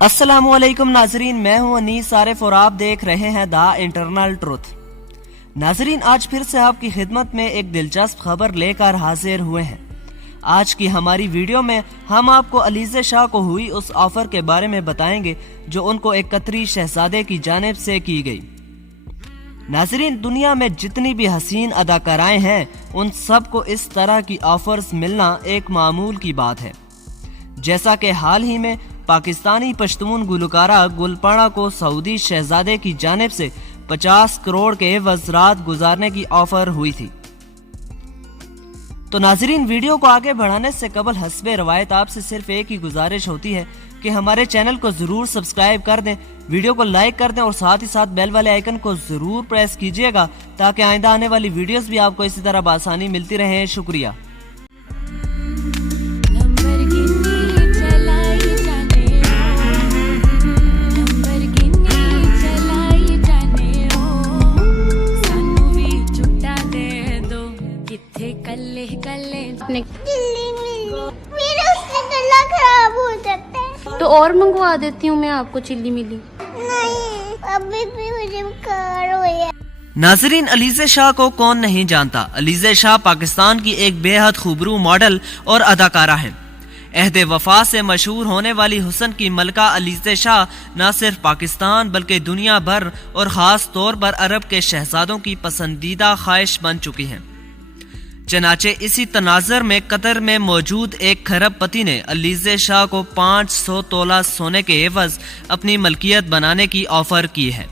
अस्सलामुअलैकुम नाजरीन, मैं हूं अनीस आरिफ और आप देख रहे हैं द इंटरनल ट्रुथ। नाजरीन, आज फिर से आपकी खिदमत में एक दिलचस्प खबर लेकर हाजिर हुए हैं। आज की हमारी वीडियो में हम आपको अलीज़े शाह को हुई उस ऑफर के बारे में बताएंगे जो उनको एक कतरी शहजादे की जानिब से की गई। नाजरीन, दुनिया में जितनी भी हसीन अदाकाराएं हैं उन सब को इस तरह की ऑफर्स मिलना एक मामूल की बात है। जैसा कि हाल ही में पाकिस्तानी पश्तून गुलकारा गुलपाड़ा को सऊदी शहजादे की जानिब से 50 करोड़ के एवज रात गुजारने की ऑफर हुई थी। तो नाजरीन, वीडियो को आगे बढ़ाने से कबल हस्बे रवायत आपसे सिर्फ एक ही गुजारिश होती है कि हमारे चैनल को जरूर सब्सक्राइब कर दें, वीडियो को लाइक कर दें और साथ ही साथ बेल वाले आइकन को जरूर प्रेस कीजिएगा ताकि आइंदा आने वाली वीडियोस भी आपको इसी तरह आसानी मिलती रहे। शुक्रिया। गला खराब हो जाता है तो और मंगवा देती हूँ मैं आपको चिल्ली मिली। नहीं, अभी भी मुझे बुखार हो है। नाजरीन, अलीज़े शाह को कौन नहीं जानता। अलीज़े शाह पाकिस्तान की एक बेहद खूबरू मॉडल और अदाकारा है। अहदे वफा से मशहूर होने वाली हुस्न की मलका अलीज़े शाह न सिर्फ पाकिस्तान बल्कि दुनिया भर और खास तौर पर अरब के शहजादों की पसंदीदा ख्वाहिश बन चुकी हैं। चनाचे इसी तनाजर में कतर में मौजूद एक खरबपति ने अलीज़े शाह को 500 तोला सोने के एवज अपनी मलकियत बनाने की ऑफर की है।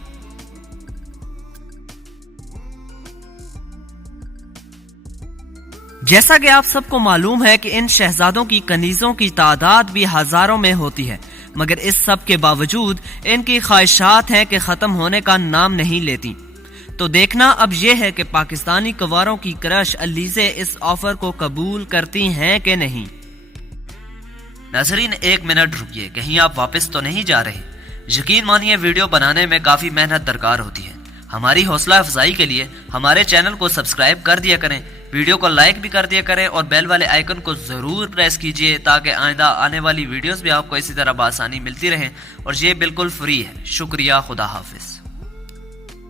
जैसा कि आप सबको मालूम है कि इन शहजादों की कनीजों की तादाद भी हजारों में होती है, मगर इस सब के बावजूद इनकी ख्वाहिशात हैं कि खत्म होने का नाम नहीं लेती। तो देखना अब यह है कि पाकिस्तानी कवारों की क्रश अलीज़े इस ऑफर को कबूल करती हैं कि नहीं। नाजरीन, एक मिनट रुकिए, कहीं आप वापस तो नहीं जा रहे? यकीन मानिए, वीडियो बनाने में काफी मेहनत दरकार होती है। हमारी हौसला अफजाई के लिए हमारे चैनल को सब्सक्राइब कर दिया करें, वीडियो को लाइक भी कर दिया करें और बेल वाले आइकन को जरूर प्रेस कीजिए ताकि आइंदा आने वाली वीडियोस भी आपको इसी तरह आसानी मिलती रहे और ये बिल्कुल फ्री है। शुक्रिया, खुदा हाफिज।